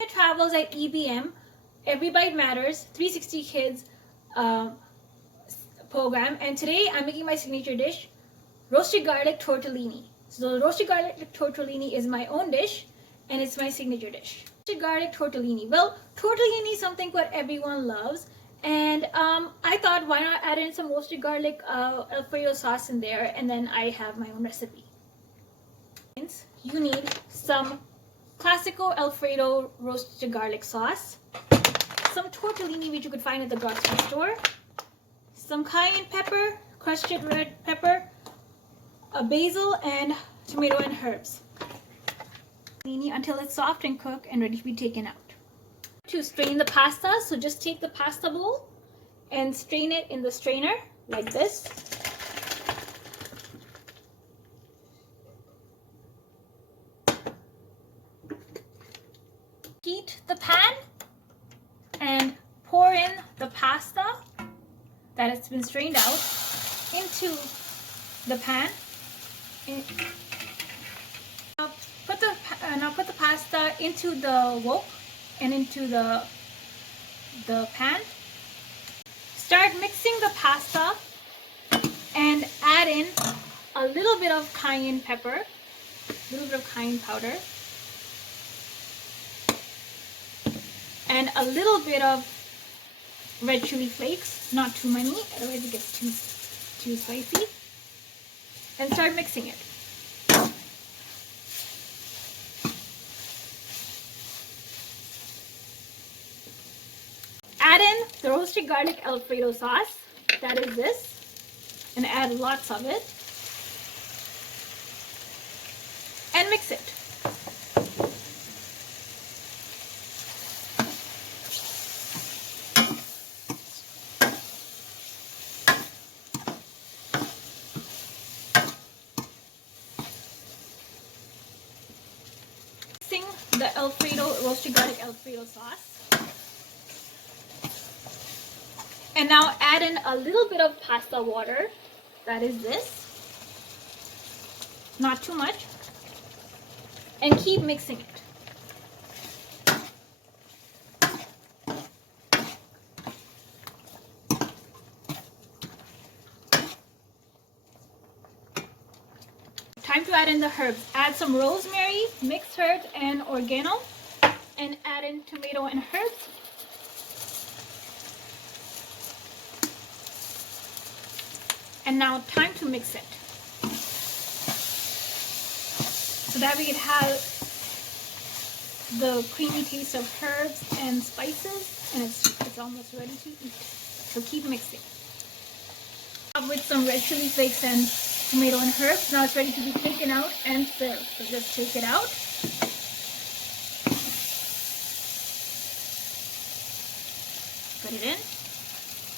Hunyah Travels at EBM, Every Bite Matters, 360 Kids program, and today I'm making my signature dish, Roasted Garlic Tortellini. So the Roasted Garlic Tortellini is my own dish, and it's my signature dish. Roasted Garlic Tortellini. Well, tortellini is something what everyone loves, and I thought why not add in some roasted garlic Alfredo sauce in there, and then I have my own recipe. You need some classical Alfredo roasted garlic sauce, some tortellini which you could find at the grocery store, some cayenne pepper, crushed red pepper, a basil, and tomato and herbs. Until it's soft and cooked and ready to be taken out. To strain the pasta, so just take the pasta bowl and strain it in the strainer like this. Heat the pan and pour in the pasta that has been strained out into the pan. Now put the pasta into the wok and into the pan. Start mixing the pasta and add in a little bit of cayenne pepper, a little bit of cayenne powder, and a little bit of red chili flakes, not too many, otherwise it gets too spicy. And start mixing it. Add in the roasted garlic Alfredo sauce, that is this, and add lots of it. And mix it. Mixing the roasted garlic Alfredo sauce. And now add in a little bit of pasta water, that is this, not too much, and keep mixing it. Time to add in the herbs. Add some rosemary, mixed herbs, and oregano, and add in tomato and herbs. And now time to mix it so that we can have the creamy taste of herbs and spices, and it's almost ready to eat. So keep mixing. With some red chili flakes and tomato and herbs, now it's ready to be taken out and served. So just take it out. Put it in.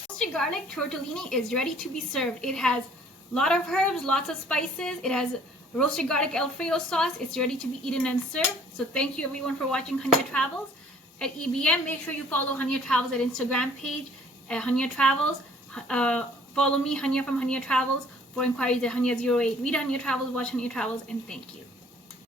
Roasted garlic tortellini is ready to be served. It has a lot of herbs, lots of spices. It has roasted garlic Alfredo sauce. It's ready to be eaten and served. So thank you everyone for watching Hunyah Travels at EBM. Make sure you follow Hunyah Travels at Instagram page at Hunyah Travels. Follow me, Hunyah from Hunyah Travels, for inquiries at Hunyah08. Read Hunyah Travels, watch Hunyah Travels, and thank you.